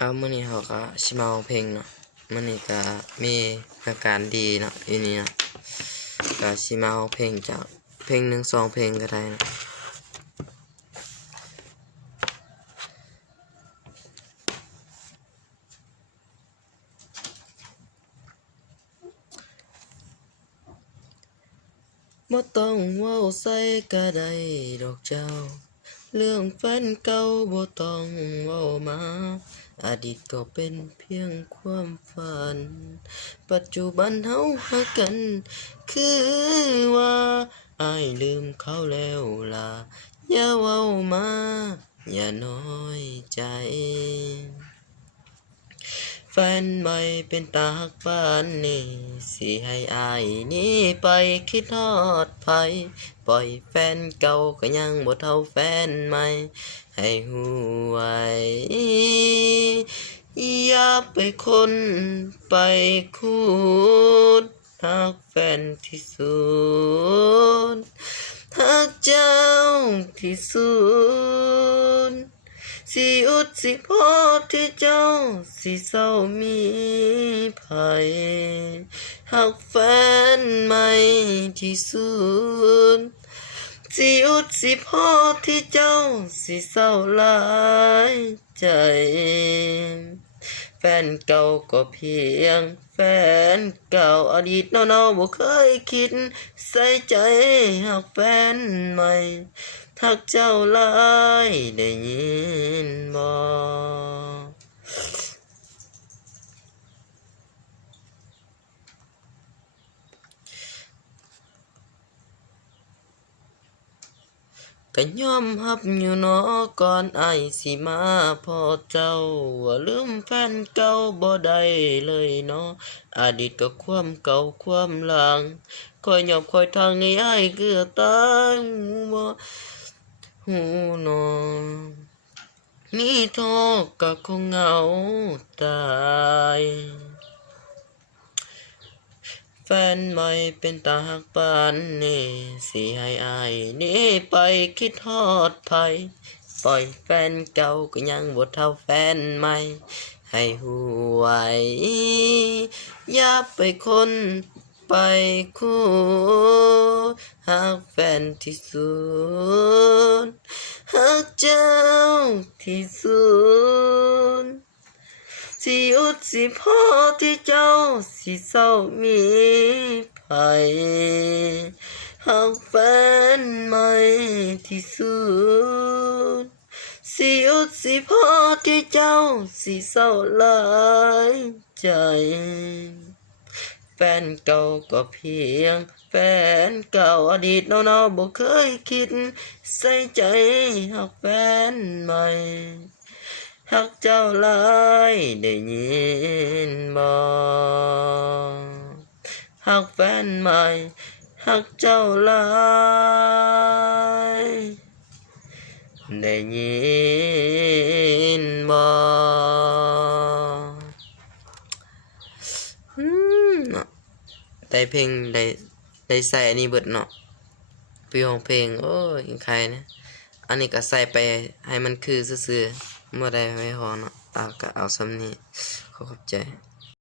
มื้อนี้เขาก็สิมาร้องเพลงเนาะมื้อนี้ก็มีอาการดีเนาะอยู่นี่เนาะก็สิมาร้องเพลงจากเพลง1 2เพลงก็ได้เนาะบ่ต้องเว้าใส่ก็ได้ดอกเจ้าเรื่องแฟนเก่าบ่ต้องเว้ามาอดีตก็เป็นเพียงความฝันปัจจุบันเฮาฮักกันคือว่าอ้ายลืมเขาแล้วล่ะอย่าเว้ามาอย่าน้อยใจแฟนใหม่เป็นตาฮักปานนี้สิให้อ้ายหนีไปคิดฮอดไผปล่อยแฟนเก่าก็ยังบ่เท่าแฟนใหม่ให้ฮู้ไว้อย่าไปคนไปคูดฮักแฟนที่สุดฮักเจ้าที่สุดสิอุดสิพอที่เจ้าสิเศร้ามีภัยฮักแฟนใหม่ที่สุดสิอุดสิพอที่เจ้าสิเศร้าหลายใจแฟนเก่าก็เพียงแฟนเก่าอดีตเนาๆบ่เคยคิดใส่ใจฮักแฟนใหม่ทักเจ้าหลายได้ยินบ่ก็ยอมรับอยู่เนาะก่อนอ้ายสิมาพอเจ้าว่าลืมแฟนเก่าบ่ได้เลยเนาะอดีตก็ความเก่าความหลังคอยยอมคอยทางให้อ้ายเกือบตายบ่ฮู้เนาะมีท้อก็คงเหงาตายแฟนใหม่เป็นตาฮักปานนี้สิให้อ้ายหนีไปคิดฮอดไผปล่อยแฟนเก่าก็ยังบ่เท่าแฟนใหม่ให้ฮู้ไว้อย่าไปคนไปคู่ฮักแฟนที่สุดฮักเจ้าที่สุดสิอุดสิพอที่เจ้าสิเศร้ามีภัยฮักแฟนใหม่ที่สุดสิอุดสิพอที่เจ้าสิเศร้าหลายใจแฟนเก่าก็เพียงแฟนเก่าอดีตเนาๆบ่เคยคิดใส่ใจฮักแฟนใหม่ฮักเจ้าหลายได้ยินบ่ฮักแฟนใหม่ฮักเจ้าหลายได้ยินบ่เนาะแต่เพลงได้ใส่อันนี้เบิดเนาะปีของเพลงโอ้ยใครนะอันนี้ก็ใส่ไปให้มันคือซื่อๆเมื่อใดไม่พอเนาะก็เอาซ้ำนี้ขอบใจ